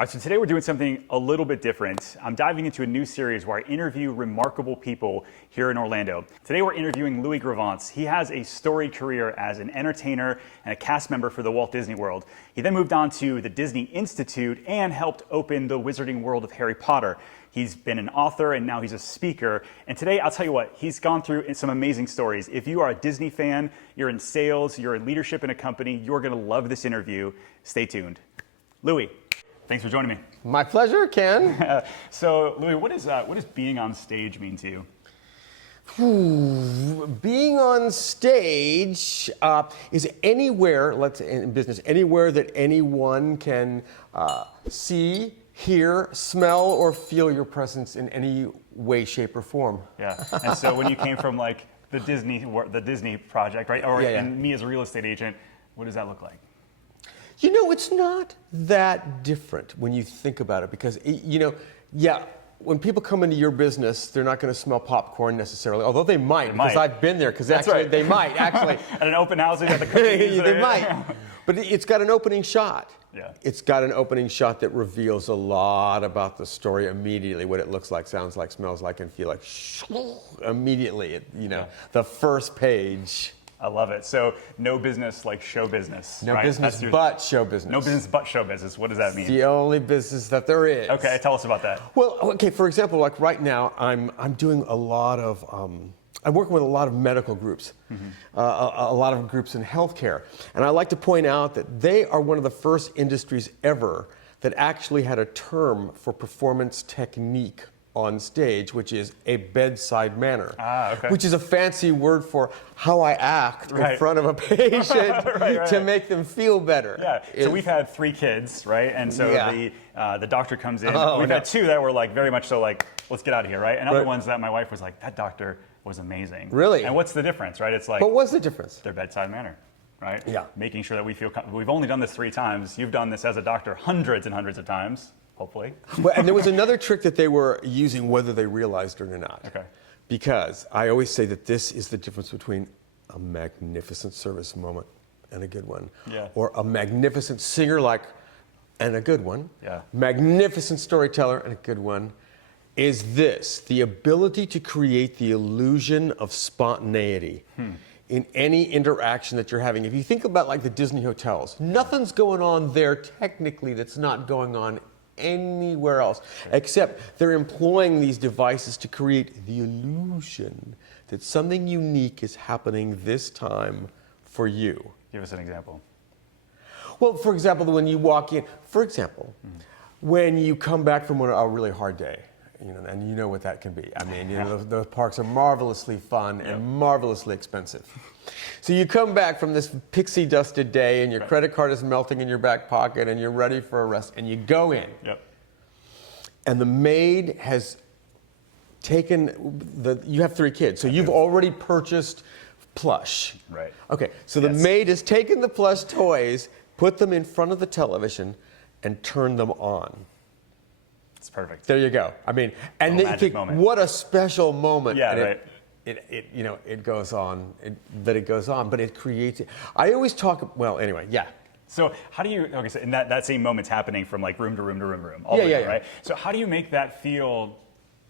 All right, so today we're doing something a little bit different. I'm diving into a new series where I interview remarkable people here in Orlando. Today we're interviewing Louie Gravance. He has a storied career as an entertainer and a cast member for the Walt Disney World. He then moved on to the Disney Institute and helped open the Wizarding World of Harry Potter. He's been an author and now he's a speaker. And today, I'll tell you what, he's gone through some amazing stories. If you are a Disney fan, you're in sales, you're in leadership in a company, you're gonna love this interview. Stay tuned. Louie, thanks for joining me. My pleasure, Ken. So, Louie, what does being on stage mean to you? Being on stage is anywhere, let's say in business, anywhere that anyone can see, hear, smell, or feel your presence in any way, shape, or form. Yeah. And so when you came from like the Disney project, right? Or and me as a real estate agent, what does that look like? You know, it's not that different when you think about it because, when people come into your business, they're not going to smell popcorn necessarily, although they might, because I've been there, because actually they might, actually. At an open house, they got the cookies. They might. But it's got an opening shot. Yeah. It's got an opening shot that reveals a lot about the story immediately, what it looks like, sounds like, smells like, and feel like. Immediately, the first page. I love it. So no business like show business. No business but show business. No business but show business. What does that mean? The only business that there is. Okay, tell us about that. Well, okay, for example, like right now, I'm doing a lot of, I'm working with a lot of medical groups, a lot of groups in healthcare. And I like to point out that they are one of the first industries ever that actually had a term for performance technique on stage, which is a bedside manner, which is a fancy word for how I act in front of a patient to make them feel better. Yeah. So we've had 3 kids, right? And so the doctor comes in. We've had 2 that were like very much so like, let's get out of here, right? And other ones that my wife was like, that doctor was amazing. Really? And what's the difference, right? It's like. But what's the difference? Their bedside manner. Right? Yeah. Making sure that we feel. We've only done this 3 times. You've done this as a doctor hundreds and hundreds of times. Hopefully. Well, and there was another trick that they were using, whether they realized it or not. Okay. Because I always say that this is the difference between a magnificent service moment and a good one. Yeah. Or a magnificent singer and a good one. Yeah. Magnificent storyteller and a good one. Is this the ability to create the illusion of spontaneity in any interaction that you're having? If you think about like the Disney hotels, nothing's going on there technically that's not going on anywhere else, except they're employing these devices to create the illusion that something unique is happening this time for you. Give us an example. Well, for example, when you walk in, when you come back from a really hard day, and you know what that can be. I mean, the parks are marvelously fun and marvelously expensive. So you come back from this pixie dusted day and your credit card is melting in your back pocket and you're ready for a rest and you go in. Yep. And the maid has taken you have 3 kids, so you've already purchased plush. Right. Okay, so the maid has taken the plush toys, put them in front of the television, and turned them on. It's perfect. There you go. I mean, and then you think, what a special moment. Yeah, and right. It goes on, but it creates. I always talk. Well, anyway, yeah. So how do you? Okay, so in that same moment's happening from like room to room to room, all the way, right? So how do you make that feel?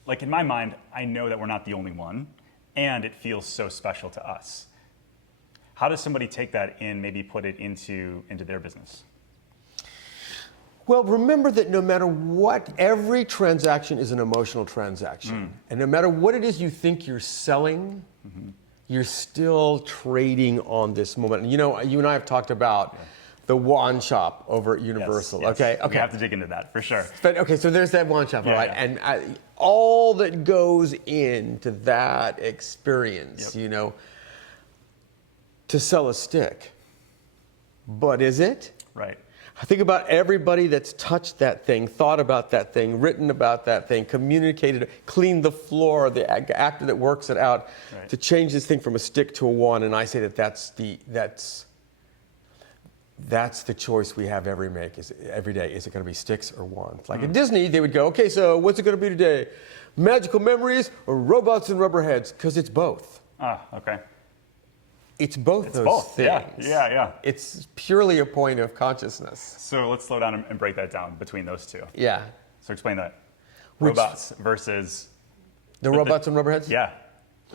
Like in my mind, I know that we're not the only one, and it feels so special to us. How does somebody take that and maybe put it into their business? Well, remember that no matter what, every transaction is an emotional transaction. And no matter what it is you think you're selling, you're still trading on this moment. And you and I have talked about the wand shop over at Universal. Yes. Okay. We have to dig into that for sure. But okay, so there's that wand shop, all right? And all that goes into that experience, to sell a stick. But is it? Right. I think about everybody that's touched that thing, thought about that thing, written about that thing, communicated, cleaned the floor, the actor that works it out to change this thing from a stick to a wand. And I say that's the choice we have every day. Is it going to be sticks or wands? Like at Disney, they would go, okay, so what's it going to be today? Magical memories or robots and rubber heads? Because it's both. Ah, okay. It's both It's those both. things. Yeah. It's purely a point of consciousness. So let's slow down and break that down between those two. Yeah. So explain that. Which- Robots versus... The robots and rubberheads? Yeah.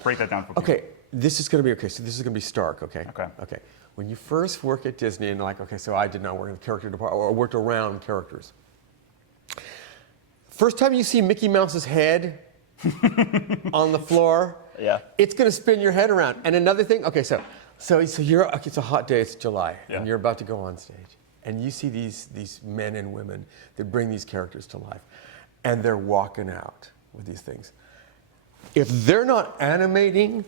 Break that down for people. Okay, this is going to be okay. So this is going to be stark, okay? Okay. Okay. When you first work at Disney and like, okay, so I did not work in the character department or worked around characters. First time you see Mickey Mouse's head on the floor, Yeah. it's going to spin your head around. And another thing, okay, so you're okay, it's a hot day, it's July, Yeah. and you're about to go on stage, and you see these men and women that bring these characters to life, and they're walking out with these things. If they're not animating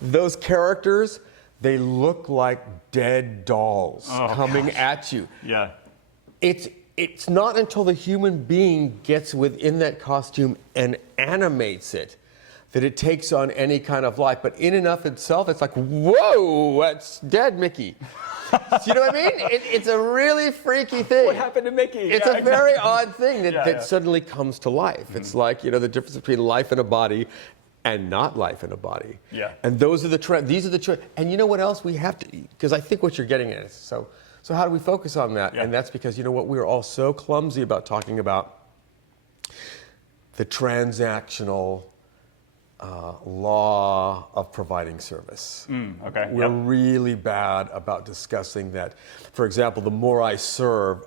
those characters, they look like dead dolls coming at you. Yeah. It's not until the human being gets within that costume and animates it that it takes on any kind of life. But in and of itself, it's like, whoa, that's dead Mickey. You know what I mean? It's a really freaky thing. What happened to Mickey? It's Yeah, a very odd thing that Yeah. suddenly comes to life. It's like, the difference between life in a body and not life in a body. Yeah. And those are the trends. These are the trends. And you know what else we have to, because I think what you're getting at is, so how do we focus on that? Yeah. And that's because, you know what, we're all so clumsy about talking about the transactional law of providing service. Okay. We're Yep. really bad about discussing that. For example, the more I serve,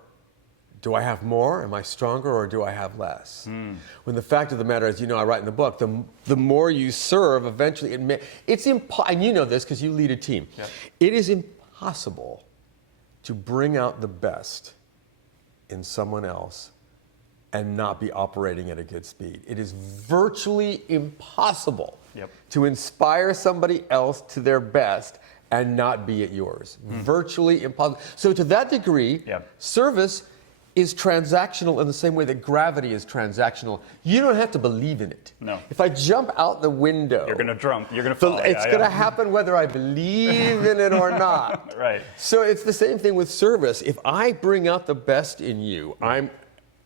do I have more? Am I stronger, or do I have less? When the fact of the matter is, I write in the book, the more you serve, eventually and you know this because you lead a team. Yep. It is impossible to bring out the best in someone else and not be operating at a good speed. It is virtually impossible Yep. to inspire somebody else to their best and not be at yours. Virtually impossible. So to that degree, Yep. service is transactional in the same way that gravity is transactional. You don't have to believe in it. No. If I jump out the window, You're going to jump. You're going to fall. it's going to happen whether I believe in it or not. Right. So it's the same thing with service. If I bring out the best in you,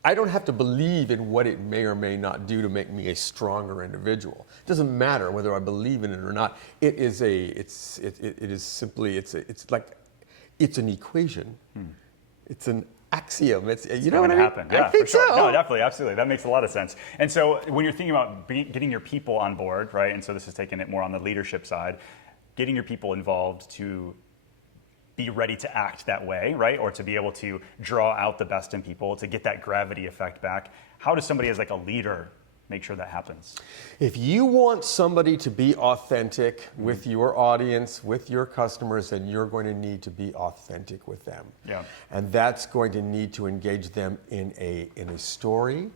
I don't have to believe in what it may or may not do to make me a stronger individual. It doesn't matter whether I believe in it or not. It's an equation. It's an axiom. You know what I mean? Happen. Yeah, I think for sure. so. No, definitely, absolutely. That makes a lot of sense. And so when you're thinking about getting your people on board, right? And so this is taking it more on the leadership side, getting your people involved to be ready to act that way, right? Or to be able to draw out the best in people, to get that gravity effect back. How does somebody as like a leader make sure that happens? If you want somebody to be authentic with your audience, with your customers, then you're going to need to be authentic with them. Yeah. And that's going to need to engage them in a story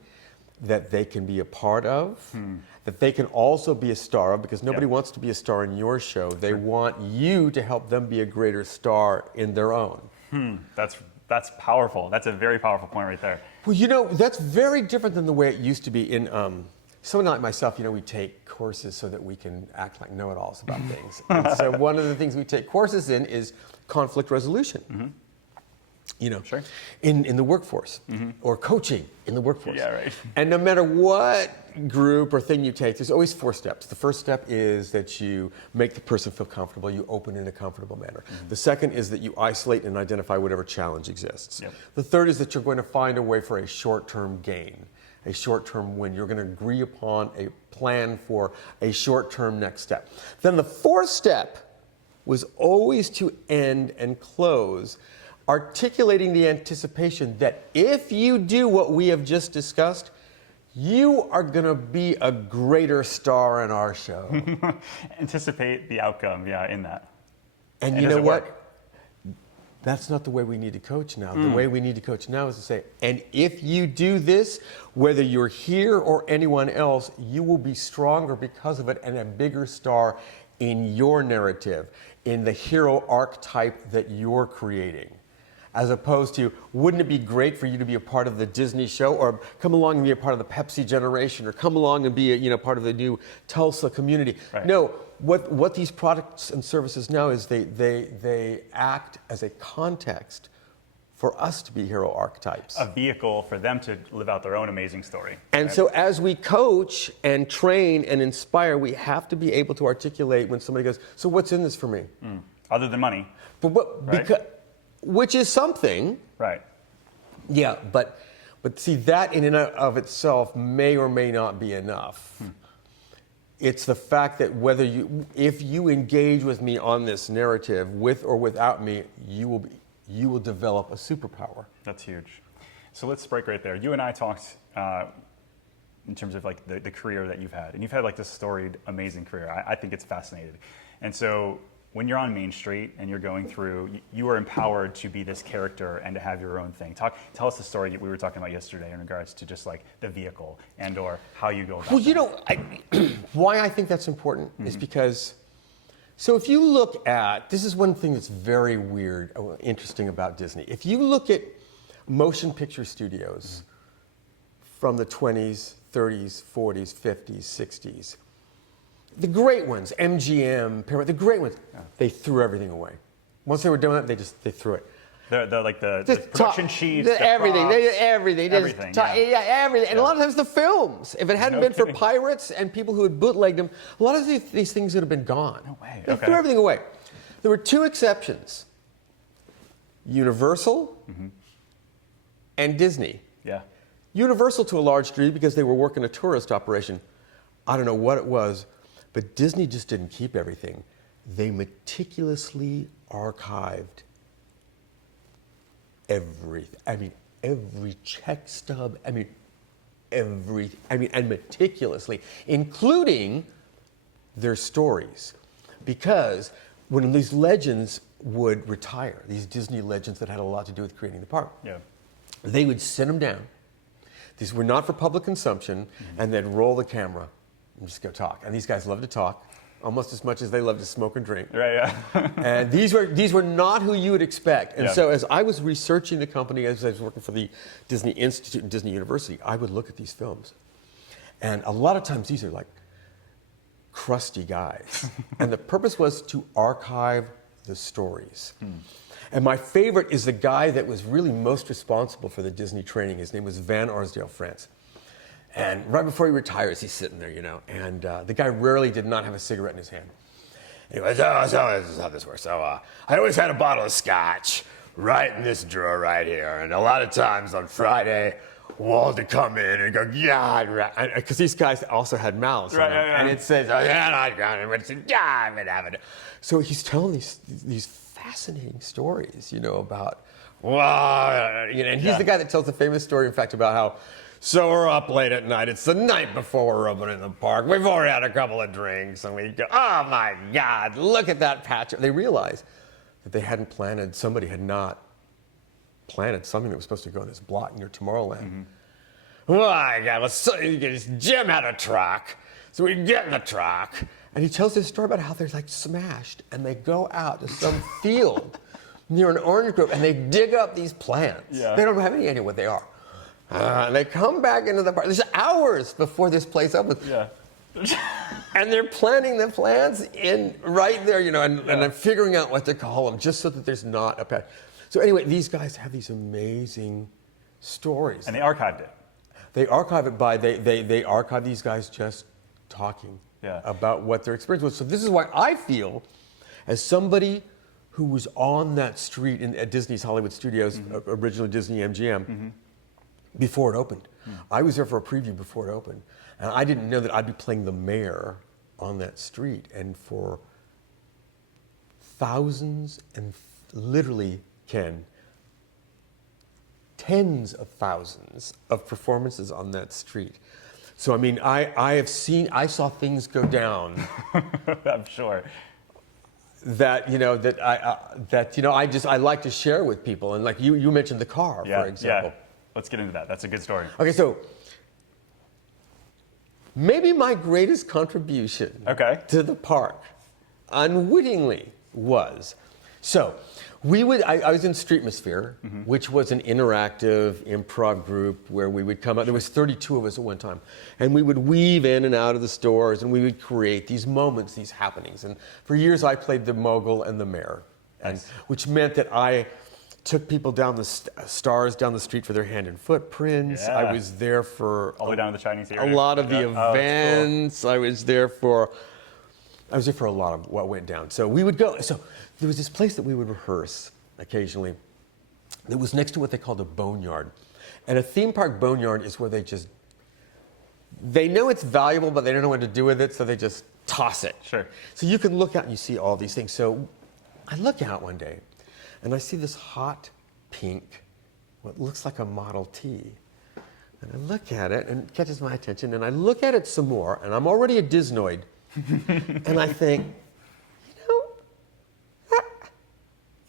that they can be a part of, that they can also be a star of, because nobody wants to be a star in your show. They want you to help them be a greater star in their own. That's powerful. That's a very powerful point right there. Well, that's very different than the way it used to be in someone like myself. We take courses so that we can act like know-it-alls about things. And so one of the things we take courses in is conflict resolution. Sure. In the workforce, or coaching in the workforce. Yeah, right. And no matter what group or thing you take, there's always 4 steps. The first step is that you make the person feel comfortable, you open in a comfortable manner. The second is that you isolate and identify whatever challenge exists. Yep. The third is that you're going to find a way for a short-term gain, a short-term win. You're going to agree upon a plan for a short-term next step. Then the 4th step was always to end and close, articulating the anticipation that if you do what we have just discussed, you are going to be a greater star in our show. Anticipate the outcome, in that. And you does know it what? work? That's not the way we need to coach now. The way we need to coach now is to say, and if you do this, whether you're here or anyone else, you will be stronger because of it and a bigger star in your narrative, in the hero archetype that you're creating. As opposed to, wouldn't it be great for you to be a part of the Disney show, or come along and be a part of the Pepsi generation, or come along and be a part of the new Tulsa community? Right. No, what these products and services now is they act as a context for us to be hero archetypes. A vehicle for them to live out their own amazing story. And so as we coach and train and inspire, we have to be able to articulate when somebody goes, so what's in this for me? Other than money. But what, Right. which is something. Right. Yeah, but see, that in and of itself may or may not be enough. It's the fact that if you engage with me on this narrative, with or without me, you will develop a superpower. That's huge. So let's break right there. You and I talked in terms of like the career that you've had, and you've had like this storied, amazing career. I think it's fascinating. And so when you're on Main Street and you're going through, you are empowered to be this character and to have your own thing. Tell us the story we were talking about yesterday in regards to just like the vehicle and or how you go about Well, that. you know, why I think that's important is because, so if you look at, this is one thing that's very weird, interesting about Disney. If you look at motion picture studios from the 20s, 30s, 40s, 50s, 60s, the great ones, MGM, Paramount, the great ones, they threw everything away. Once they were done with it, they threw it. The production sheets, everything. props, they did everything. Everything. Everything. And a lot of times the films. If it hadn't been kidding. for pirates and people who had bootlegged them, a lot of these things would have been gone. No way. They Okay. threw everything away. There were two exceptions: Universal and Disney. Yeah. Universal to a large degree because they were working a tourist operation. I don't know what it was, but Disney just didn't keep everything. They meticulously archived everything. I mean, every check stub. And meticulously, including their stories. Because when these legends would retire, these Disney legends that had a lot to do with creating the park, Yeah. they would sit them down. These were not for public consumption, and they'd roll the camera and just go talk. And these guys love to talk, almost as much as they love to smoke and drink. Right. Yeah. And these were not who you would expect. And Yeah. so as I was researching the company, as I was working for the Disney Institute and Disney University, I would look at these films. And a lot of times these are like crusty guys. And the purpose was to archive the stories. And my favorite is the guy that was really most responsible for the Disney training. His name was Van Arsdale France. And right before he retires, he's sitting there, you know, and the guy rarely did not have a cigarette in his hand. And he goes, so this is how this works. So I always had a bottle of scotch right in this drawer right here. And a lot of times on Friday, Walt would come in and go, yeah, because these guys also had mouths. Right, on them. yeah. And it says, oh, yeah, not going to, so he's telling these fascinating stories, you know, about, wow, you know, and he's the guy that tells the famous story, in fact, about how, so we're up late at night. It's the night before we're opening the park. We've already had a couple of drinks, and we go, oh my God, look at that patch. They realized that they hadn't planted, somebody had not planted something that was supposed to go in this block near Tomorrowland. Well, my God, Jim had a truck, so we get in the truck, and he tells this story about how they're like smashed, and they go out to some field near an orange grove, and they dig up these plants. Yeah. They don't have any idea what they are. And they come back into the park. There's hours before this place opens. Yeah. And they're planting the plants in right there, you know, and I'm figuring out what to call them just so that there's not a patch. So anyway, these guys have these amazing stories. And they archived it. They archive it by, they archive these guys just talking about what their experience was. So this is why I feel, as somebody who was on that street at Disney's Hollywood Studios, originally Disney MGM, before it opened. I was there for a preview before it opened. And I didn't know that I'd be playing the mayor on that street. And for thousands and literally, Ken, tens of thousands of performances on that street. So, I mean, I saw things go down. I'm sure. That, you know, I like to share with people. And like you mentioned the car, for example. Yeah. Let's get into that. That's a good story. Okay, so maybe my greatest contribution to the park, unwittingly, was, so I was in Streetmosphere, which was an interactive improv group where we would come out. There was 32 of us at one time. And we would weave in and out of the stores, and we would create these moments, these happenings. And for years, I played the mogul and the mayor, which meant that I took people down the stars down the street for their hand and footprints. Yeah. I was there for All the way down to the Chinese a area. lot of the events. I was there for I was there for a lot of what went down. So we would go. So there was this place that we would rehearse occasionally. That was next to what they called a boneyard, and a theme park boneyard is where they know it's valuable, but they don't know what to do with it, so they just toss it. Sure. So you can look out and you see all these things. So I look out one day, and I see this hot pink, what looks like a Model T. And I look at it, and it catches my attention, and I look at it some more, and I'm already a Disnoid. And I think,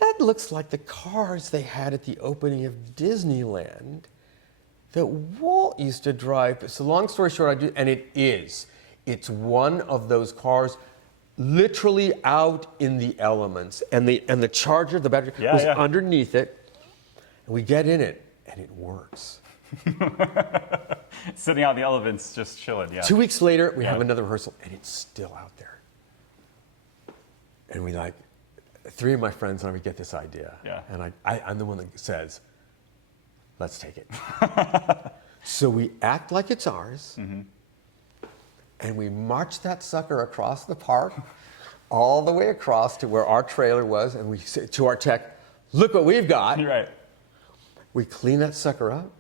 that looks like the cars they had at the opening of Disneyland that Walt used to drive. So long story short, and it is. It's one of those cars literally out in the elements. And the charger, the battery, was underneath it. And we get in it, and it works. Sitting out in the elements, just chilling, yeah. 2 weeks later, we have another rehearsal, and it's still out there. And we three of my friends and I, we get this idea. Yeah. And I'm the one that says, let's take it. So we act like it's ours, and we march that sucker across the park, all the way across to where our trailer was, and we say to our tech, look what we've got. Right. We clean that sucker up,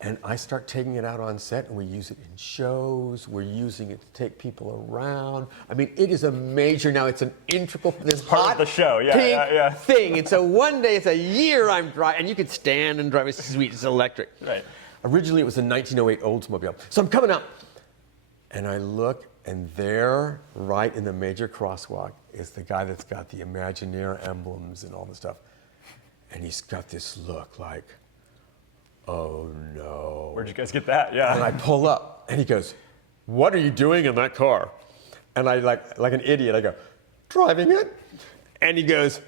and I start taking it out on set, and we use it in shows. We're using it to take people around. I mean, it is a major, now it's an integral, this Part of the show, pink thing. And so one day, it's a year I'm driving, and you could stand and drive, it's sweet, it's electric. Right. Originally, it was a 1908 Oldsmobile. So I'm coming out, and I look, and there, right in the major crosswalk, is the guy that's got the Imagineer emblems and all the stuff. And he's got this look like, oh no. Where'd you guys get that? Yeah. And I pull up, and he goes, what are you doing in that car? And I, like an idiot, I go, driving it. And he goes,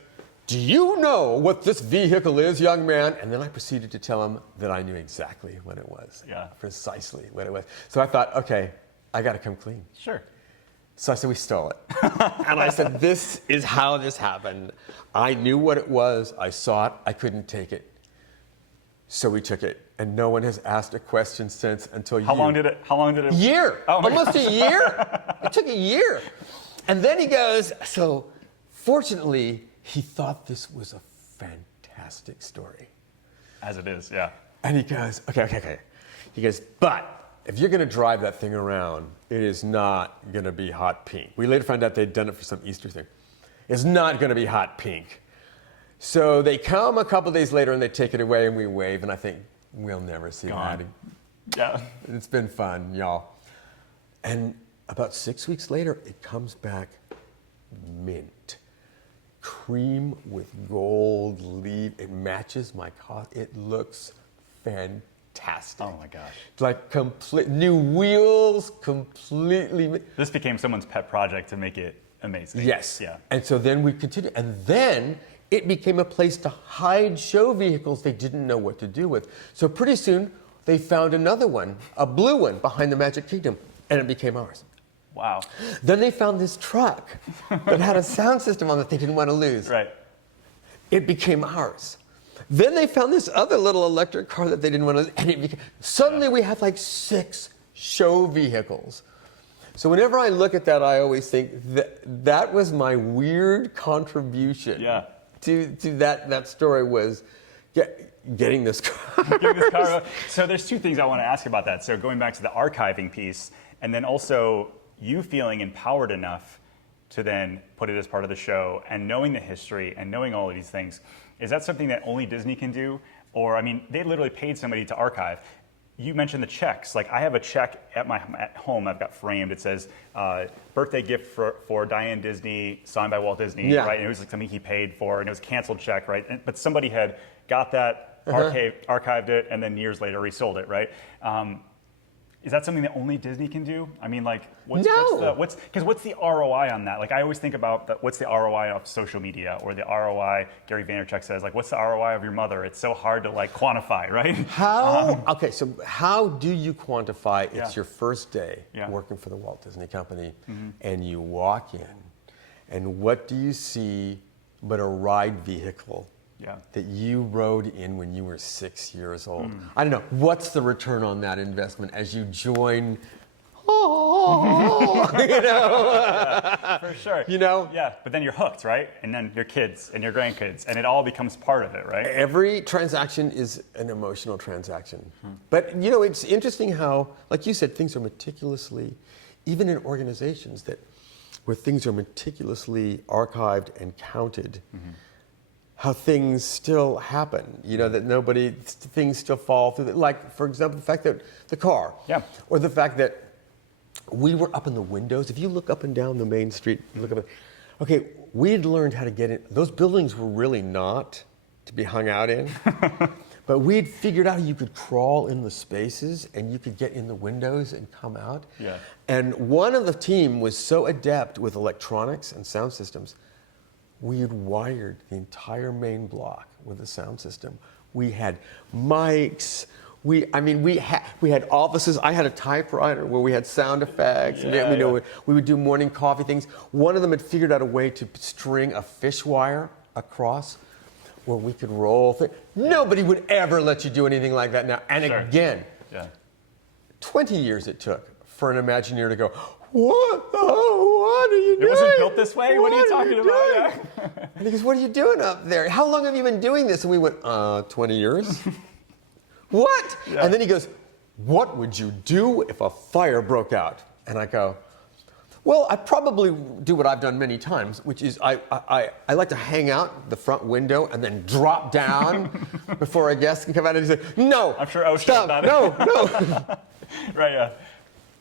do you know what this vehicle is, young man? And then I proceeded to tell him that I knew exactly what it was. Yeah. Precisely what it was. So I thought, okay, I got to come clean. Sure. So I said, we stole it. And I said, this is how this happened. I knew what it was. I saw it. I couldn't take it. So we took it. And no one has asked a question since until How long did it? A year. Oh my Almost gosh. a year. It took a year. And then he goes, so fortunately, he thought this was a fantastic story. As it is, yeah. And he goes, okay. He goes, but if you're going to drive that thing around, it is not going to be hot pink. We later found out they'd done it for some Easter thing. It's not going to be hot pink. So they come a couple days later and they take it away and we wave, and I think we'll never see that. Yeah. It's been fun, y'all. And about 6 weeks later, it comes back mint. Cream with gold leaf. It matches my car. It looks fantastic. Oh my gosh. Like complete new wheels, completely. This became someone's pet project to make it amazing. Yes. Yeah. And so then we continued, and then it became a place to hide show vehicles they didn't know what to do with. So pretty soon they found another one, a blue one, behind the Magic Kingdom, and it became ours. Wow. Then they found this truck that had a sound system on that they didn't want to lose. Right. It became ours. Then they found this other little electric car that they didn't want to, and it became, suddenly we have like 6 show vehicles. So whenever I look at that, I always think that was my weird contribution to that story was getting this car. Getting this car. So there's 2 things I want to ask about that. So going back to the archiving piece, and then also you feeling empowered enough to then put it as part of the show, and knowing the history and knowing all of these things. Is that something that only Disney can do? Or, I mean, they literally paid somebody to archive. You mentioned the checks. Like, I have a check at home I've got framed. It says, birthday gift for Diane Disney, signed by Walt Disney, right? And it was like something he paid for, and it was a canceled check, right? But somebody had got that, archived it, and then years later resold it, right? Is that something that only Disney can do? I mean, like, what's the ROI on that? Like, I always think about what's the ROI of social media, or the ROI, Gary Vaynerchuk says, like, what's the ROI of your mother? It's so hard to, like, quantify, right? Okay, so how do you quantify it's your first day working for the Walt Disney Company, and you walk in, and what do you see but a ride vehicle that you rode in when you were 6 years old? I don't know. What's the return on that investment as you join oh, you know. Yeah, for sure. You know? Yeah, but then you're hooked, right? And then your kids and your grandkids, and it all becomes part of it, right? Every transaction is an emotional transaction. But you know, it's interesting how, like you said, things are meticulously, even in organizations where things are meticulously archived and counted, how things still happen. You know, that things still fall through. Like, for example, the fact that the car, or the fact that we were up in the windows. If you look up and down the main street, you look up. Okay, we'd learned how to get in. Those buildings were really not to be hung out in, but we'd figured out you could crawl in the spaces and you could get in the windows and come out. Yeah. And one of the team was so adept with electronics and sound systems, we had wired the entire main block with a sound system. We had mics. We had offices. I had a typewriter where we had sound effects. We would do morning coffee things. One of them had figured out a way to string a fish wire across where we could roll things. Nobody would ever let you do anything like that now. And again, 20 years it took for an Imagineer to go, what? Oh, what are you doing? It wasn't built this way? What are you talking about? Yeah. And he goes, what are you doing up there? How long have you been doing this? And we went, 20 years. What? Yeah. And then he goes, what would you do if a fire broke out? And I go, well, I probably do what I've done many times, which is I like to hang out the front window and then drop down before a guest can come out and say, no, I'm sure OSHA stop, no. Right, yeah.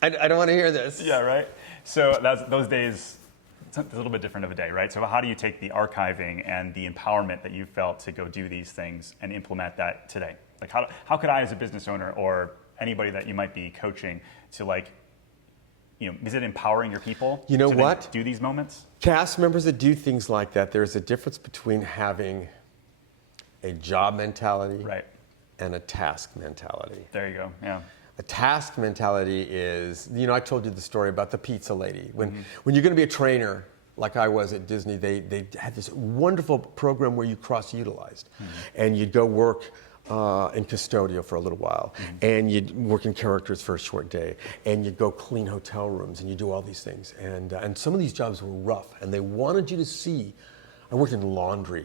I don't want to hear this. Yeah, right. So those days, it's a little bit different of a day, right? So how do you take the archiving and the empowerment that you felt to go do these things and implement that today? Like how could I, as a business owner, or anybody that you might be coaching, to is it empowering your people? You know to what? Do these moments? Cast members that do things like that, there's a difference between having a job mentality and a task mentality. There you go. Yeah. A task mentality is, I told you the story about the pizza lady. When you're going to be a trainer, like I was at Disney, they had this wonderful program where you cross-utilized. And you'd go work in custodial for a little while, and you'd work in characters for a short day, and you'd go clean hotel rooms, and you do all these things. And some of these jobs were rough, and they wanted you to see. I worked in laundry.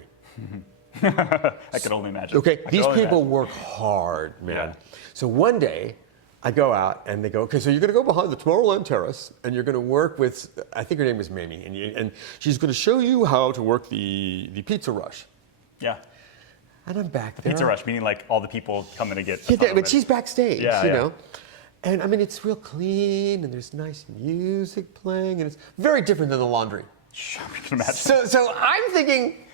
I could only imagine. Okay, these people work hard, man. Yeah. So one day, I go out and they go, okay, so you're going to go behind the Tomorrowland Terrace and you're going to work with, I think her name was Mamie, and she's going to show you how to work the pizza rush. Yeah. And I'm back there. Pizza rush, meaning like all the people coming to get. But she's backstage, you know. And I mean, it's real clean and there's nice music playing and it's very different than the laundry. Sure, I can imagine. So I'm thinking,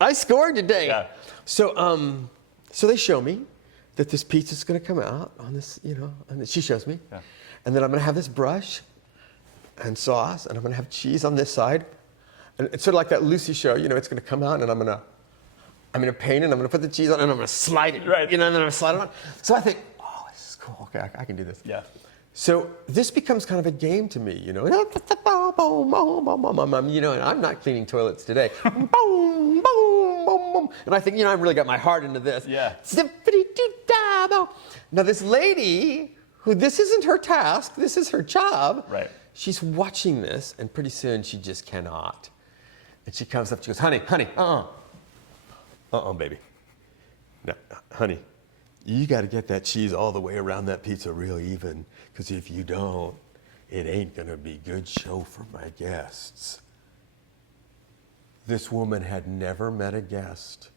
I scored today. Yeah. So they show me that this pizza's going to come out on this, and she shows me. Yeah. And then I'm going to have this brush and sauce, and I'm going to have cheese on this side. And it's sort of like that Lucy show, it's going to come out, and I'm going to paint it, and I'm going to put the cheese on, and I'm going to slide it, right. and then I'm going to slide it on. So I think, oh, this is cool. Okay, I can do this. Yeah. So this becomes kind of a game to me, and I'm not cleaning toilets today. Boom, boom, boom. And I think, I've really got my heart into this. Yeah. Now this lady, who this isn't her task, this is her job. Right. She's watching this, and pretty soon she just cannot. And she comes up, she goes, honey, baby. No, honey, you got to get that cheese all the way around that pizza real even, because if you don't, it ain't going to be a good show for my guests. This woman had never met a guest,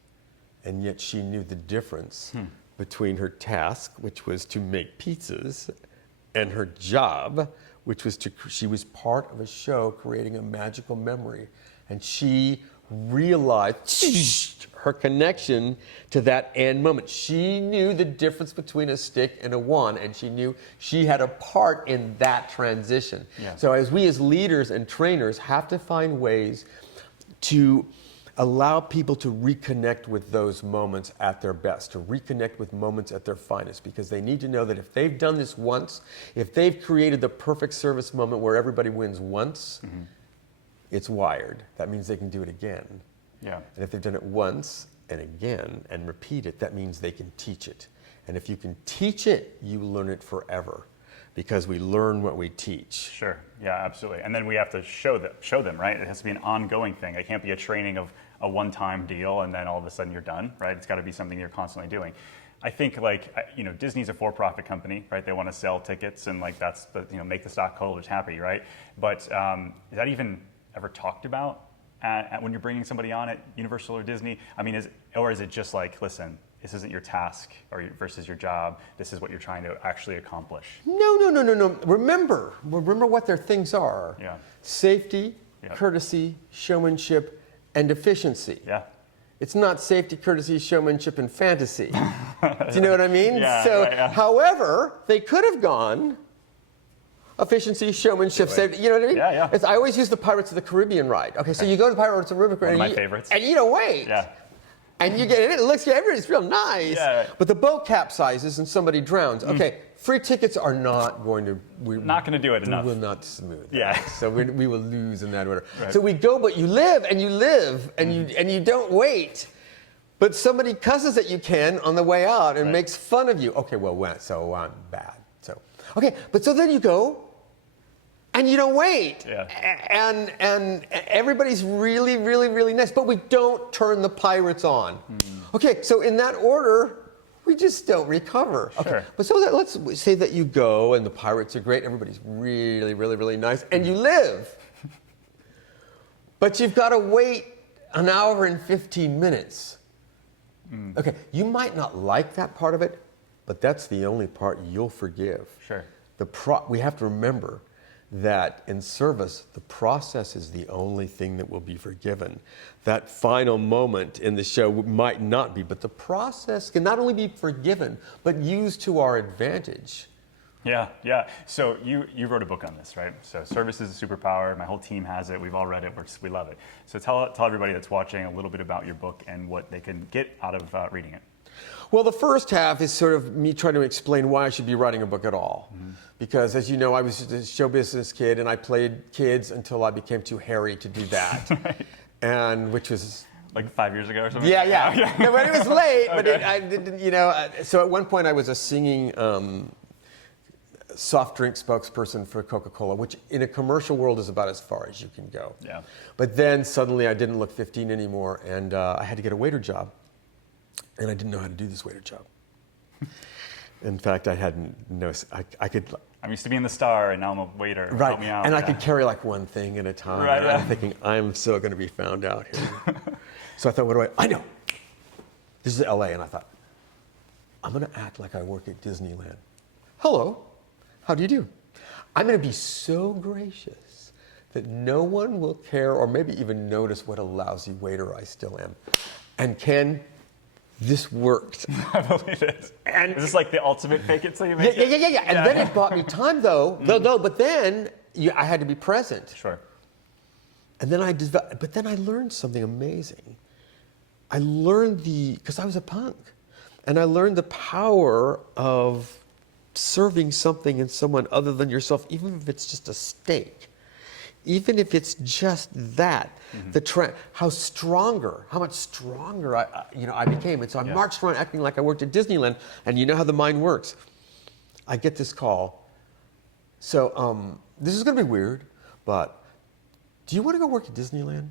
and yet she knew the difference between her task, which was to make pizzas, and her job, which was she was part of a show creating a magical memory. And she realized her connection to that end moment. She knew the difference between a stick and a wand, and she knew she had a part in that transition. Yeah. So as we as leaders and trainers have to find ways to allow people to reconnect with those moments at their best, to reconnect with moments at their finest, because they need to know that if they've done this once, if they've created the perfect service moment where everybody wins once, it's wired. That means they can do it again. Yeah. And if they've done it once and again and repeat it, that means they can teach it. And if you can teach it, you learn it forever. because we learn what we teach. Sure. Yeah, absolutely. And then we have to show them, right? It has to be an ongoing thing. It can't be a training of a one-time deal and then all of a sudden you're done, right? It's got to be something you're constantly doing. I think Disney's a for-profit company, right? They want to sell tickets and that's the, make the stockholders happy, right? But is that even ever talked about when you're bringing somebody on at Universal or Disney? I mean, is it just like, listen, this isn't your task versus your job. This is what you're trying to actually accomplish. No. Remember what their things are. Yeah. Safety, Yep. courtesy, showmanship, and efficiency. Yeah. It's not safety, courtesy, showmanship, and fantasy. Do you know what I mean? Yeah, so, right, yeah. However, they could have gone efficiency, showmanship, safety. You know what I mean? Yeah. I always use the Pirates of the Caribbean ride. Okay, so you go to Pirates of the Caribbean. One of my favorites. And you don't wait. Yeah. And you get in it, it looks, everybody's real nice. Yeah, right. But the boat capsizes and somebody drowns. Okay, free tickets are not going to... Not going to do it enough. We will not smooth that. Yeah. So we will lose in that order. Right. So we go, but you live, and you don't wait. But somebody cusses at you, Ken, on the way out and makes fun of you. Okay, well, so I'm bad. So, okay, but so then you go, and you don't wait. Yeah. And everybody's really, really, really nice, but we don't turn the pirates on. Okay, so in that order, we just don't recover. Sure. Okay, but so let's say that you go and the pirates are great, everybody's really, really, really nice, and you live. But you've got to wait an hour and 15 minutes. Okay, you might not like that part of it, but that's the only part you'll forgive. Sure. We have to remember that in service, the process is the only thing that will be forgiven. That final moment in the show might not be, but the process can not only be forgiven, but used to our advantage. Yeah. So you wrote a book on this, right? So Service is a Superpower. My whole team has it. We've all read it. We love it. So tell everybody that's watching a little bit about your book and what they can get out of reading it. Well, the first half is sort of me trying to explain why I should be writing a book at all. Because as you know, I was just a show business kid and I played kids until I became too hairy to do that. Right. And which was... Like 5 years ago or something? Yeah. No, but it was late, but I didn't, so at one point I was a singing soft drink spokesperson for Coca-Cola, which in a commercial world is about as far as you can go. Yeah. But then suddenly I didn't look 15 anymore and I had to get a waiter job. And I didn't know how to do this waiter job. In fact, I could... I'm used to being the star, and now I'm a waiter. Right, Help me out. and I could carry like one thing at a time. Right, and I'm thinking, I'm still going to be found out here. So I thought, I know. This is LA, and I thought, I'm going to act like I work at Disneyland. Hello, how do you do? I'm going to be so gracious that no one will care or maybe even notice what a lousy waiter I still am. And Ken, this worked. I believe it. And is this like the ultimate fake it till you make it? Yeah. And then it bought me time, though. But then I had to be present. Sure. And then but then I learned something amazing. I learned because I was a punk, and I learned the power of serving something in someone other than yourself, even if it's just a steak. Even if it's just that, how much stronger I became. And so I marched around acting like I worked at Disneyland, and you know how the mind works. I get this call. So this is going to be weird, but do you want to go work at Disneyland?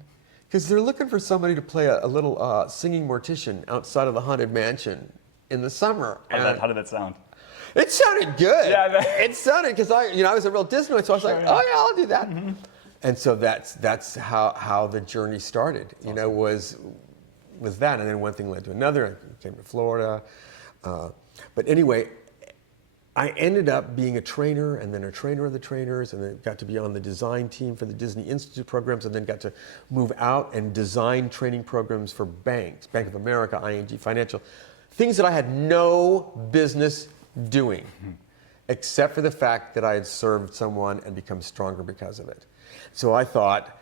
Because they're looking for somebody to play a little singing mortician outside of the Haunted Mansion in the summer. How did that sound? It sounded good. Yeah, it sounded, because I was a real Disneyland, so I was like, oh yeah, I'll do that. And so that's how the journey started. Was that, and then one thing led to another. I came to Florida, but anyway, I ended up being a trainer, and then a trainer of the trainers, and then got to be on the design team for the Disney Institute programs, and then got to move out and design training programs for banks, Bank of America, ING Financial, things that I had no business doing, except for the fact that I had served someone and become stronger because of it. So I thought,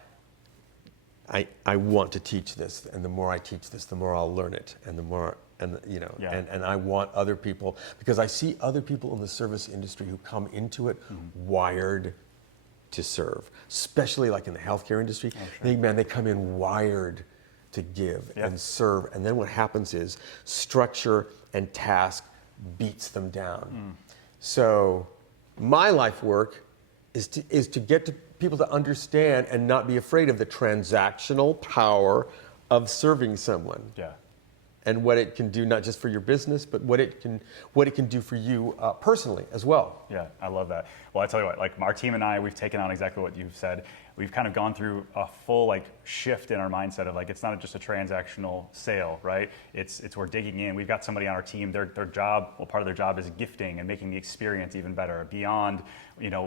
I want to teach this, and the more I teach this, the more I'll learn it, and the more, and I want other people, because I see other people in the service industry who come into it wired to serve, especially like in the healthcare industry. Oh, sure. They come in wired to give and serve, and then what happens is structure and task beats them down. So my life work is to get to people to understand and not be afraid of the transactional power of serving someone. Yeah. And what it can do, not just for your business, but what it can do for you personally as well. Yeah, I love that. Well, I tell you what, like our team and I, we've taken on exactly what you've said. We've kind of gone through a full like shift in our mindset of like, it's not just a transactional sale, right? It's we're digging in. We've got somebody on our team, their job, well, part of their job is gifting and making the experience even better beyond,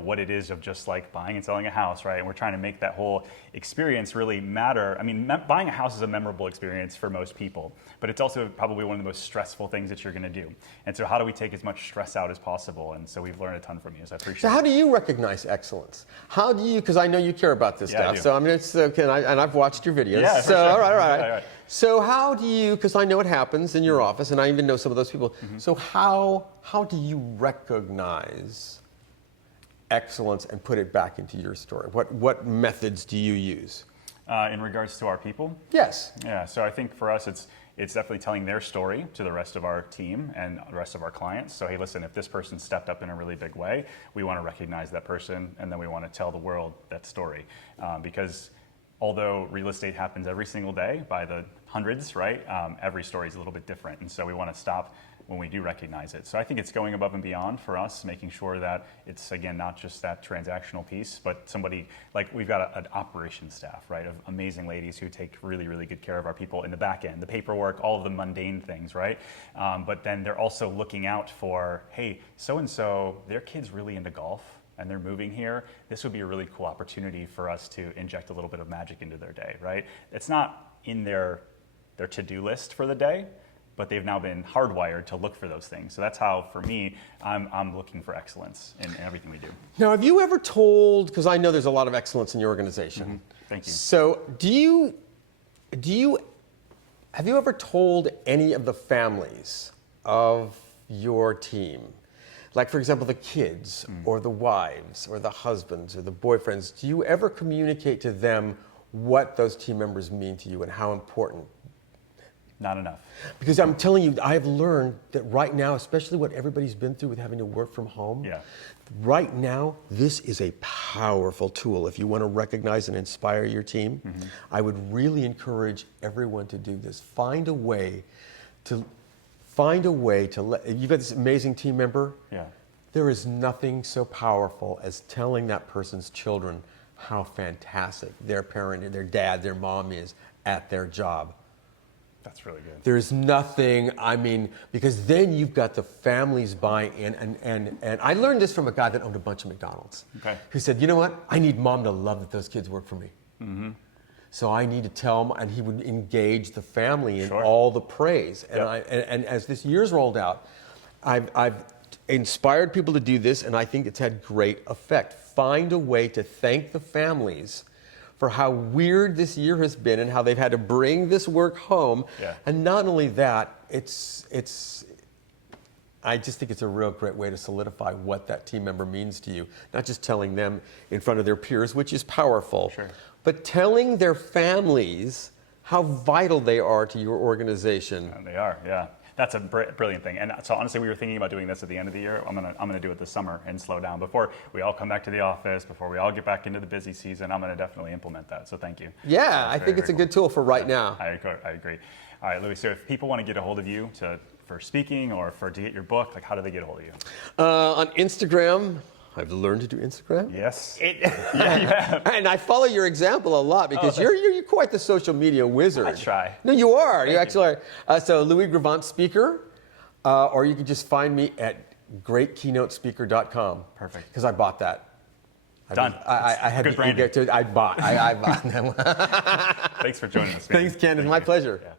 what it is of just like buying and selling a house, right? And we're trying to make that whole experience really matter. I mean, buying a house is a memorable experience for most people, but it's also probably one of the most stressful things that you're going to do. And so how do we take as much stress out as possible? And so we've learned a ton from you, so I appreciate it. So how do you recognize excellence? How do you, because I know you care about this stuff, so I mean, it's okay, and I've watched your videos. Yeah, so, for sure. all right. Yeah. So how do you, because I know it happens in your office, and I even know some of those people, so how do you recognize excellence and put it back into your story? What methods do you use? In regards to our people? Yes. Yeah, so I think for us, it's definitely telling their story to the rest of our team and the rest of our clients. So, hey, listen, if this person stepped up in a really big way, we want to recognize that person, and then we want to tell the world that story. Because although real estate happens every single day by the hundreds, right? Every story is a little bit different. And so we want to stop when we do recognize it. So I think it's going above and beyond for us, making sure that it's, again, not just that transactional piece, but somebody, like we've got an operations staff, right, of amazing ladies who take really, really good care of our people in the back end, the paperwork, all of the mundane things, right? But then they're also looking out for, hey, so-and-so, their kid's really into golf and they're moving here. This would be a really cool opportunity for us to inject a little bit of magic into their day, right? It's not in their to-do list for the day, but they've now been hardwired to look for those things. So that's how, for me, I'm looking for excellence in everything we do. Now, have you ever told, because I know there's a lot of excellence in your organization. Thank you. So have you ever told any of the families of your team, like for example, the kids or the wives or the husbands or the boyfriends, do you ever communicate to them what those team members mean to you and how important? Not enough. Because I'm telling you, I've learned that right now, especially what everybody's been through with having to work from home, right now, this is a powerful tool. If you want to recognize and inspire your team, I would really encourage everyone to do this. Find a way to let, you've got this amazing team member. There is nothing so powerful as telling that person's children how fantastic their parent, their dad, their mom is at their job. That's really good. There's nothing, I mean, because then you've got the families buy-in, and I learned this from a guy that owned a bunch of McDonald's. Who said, you know what, I need mom to love that those kids work for me. So I need to tell them, and he would engage the family in all the praise. And, and as this year's rolled out, I've inspired people to do this, and I think it's had great effect. Find a way to thank the families for how weird this year has been and how they've had to bring this work home. And not only that, I just think it's a real great way to solidify what that team member means to you. Not just telling them in front of their peers, which is powerful, but telling their families how vital they are to your organization. And they are, That's a brilliant thing. And so honestly, we were thinking about doing this at the end of the year. I'm gonna do it this summer and slow down. Before we all come back to the office, before we all get back into the busy season, I'm gonna definitely implement that. So thank you. Yeah, I think it's a good tool for right now. I agree. All right, Louie, so if people want to get a hold of you for speaking or to get your book, like how do they get a hold of you? On Instagram. I've learned to do Instagram. Yes. And I follow your example a lot because you're quite the social media wizard. I try. No, you are. You actually are. So Louie Gravance speaker, or you can just find me at greatkeynotespeaker.com. Perfect. Because I bought that. Done. I had good branding. I bought them. Thanks for joining us. Thanks, Ken. It's my pleasure.